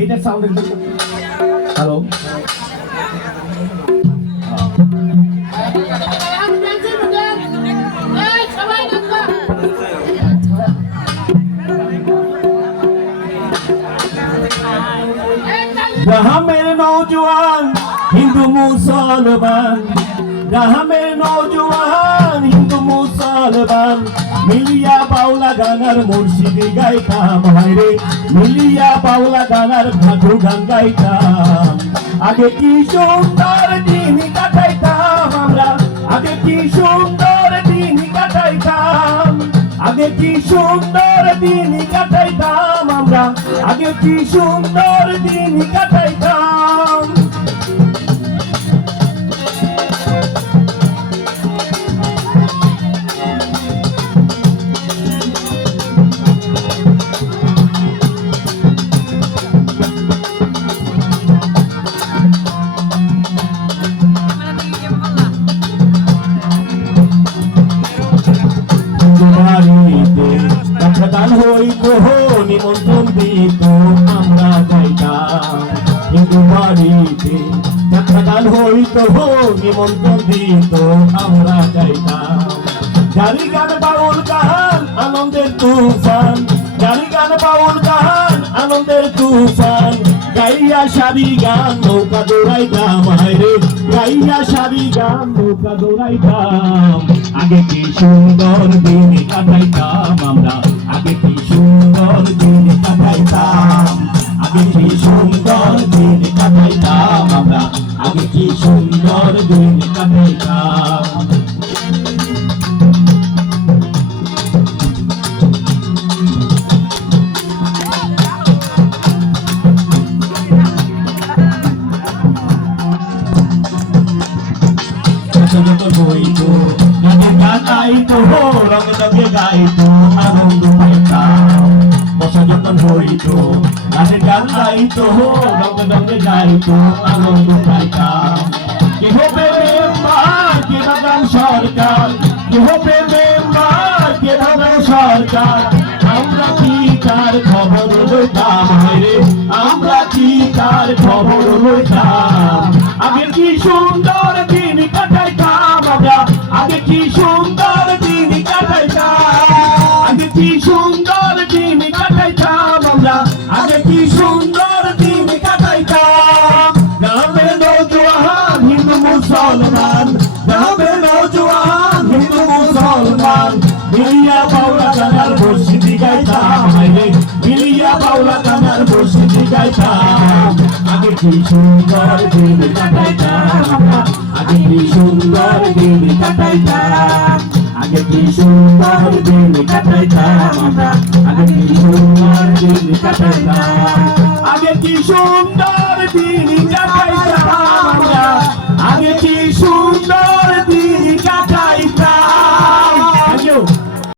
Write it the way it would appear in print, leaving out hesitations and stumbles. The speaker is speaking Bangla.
এইটা সাউন্ড হ্যালো जहाँ मेरे नौजवान हिंदू मुसलमान, जहाँ मेरे नौजवान हिंदू मुसलमान मिलिया बाउला गानार मुर्शिदी गाइताम हायरे मिलिया बाउला गानार भादु गान गाइताम आगे की सुंदर दिन काटाइताम আমরা आगे की सुंदर दिन काटाइताम आगे की सुंदर दिन काटाइताम আমরা आगे की सुंदर दिन काटाइताम গান হইতো নিমন্ত্রণ দিত আমরা যাইতাম হিন্দু বাড়িতে যাত্রা গান হইতো নিমন্ত্রণ দিত আমরা যাইতাম জারি গান বাউল গান আনন্দের তুফান জারি গান বাউল গান আনন্দের তুফান গাইয়া সারি গান নৌকা দৌড়াইতাম হায়রে গাইয়া সারি গান নৌকা দৌড়াইতাম আগে কি সুন্দর দিন কাটাইতাম আমরা আগে কি সুন্দর দিন কাটাইতাম আগে কি সুন্দর দিন কাটাইতাম আমরা আগে কি সুন্দর দিন কাটাইতাম হইতো গানে গাইতো রঙ রঙে গাইতো আনন্দ পাইতাম বসা যখন হইতো গানে গান গাইতো রঙ রঙে গাইতো আনন্দ পাইতাম কে হবে মেম্বার কে বাগান সরকার কে হবে মেম্বার কে বাগান সরকার আমরা কি তার খবর লইতাম রে আমরা কি তার খবর লইতাম আগে কি সুন্দর দিন কাটাইতাম আমরা আগে কি সুন্দর দিন কাটাইতাম আগে কি সুন্দর দিন কাটাইতাম আমরা আগে কি সুন্দর দিন কাটাইতাম গ্রামের নৌজওয়ান হিন্দু মুসলমান গ্রামের নৌজওয়ান হিন্দু মুসলমান মিলিয়া বাউলা গানার মুর্শিদি গাইতাম হায়রে মিলিয়া বাউলা গানার মুর্শিদি গাইতাম আগে কি সুন্দর দিন কাটাইতাম আগে কি সুন্দর দিন কাটাইতাম আগে কি সুন্দর দিন কাটাইতাম আমরা আগে কি সুন্দর দিন কাটাইতাম আগে কি সুন্দর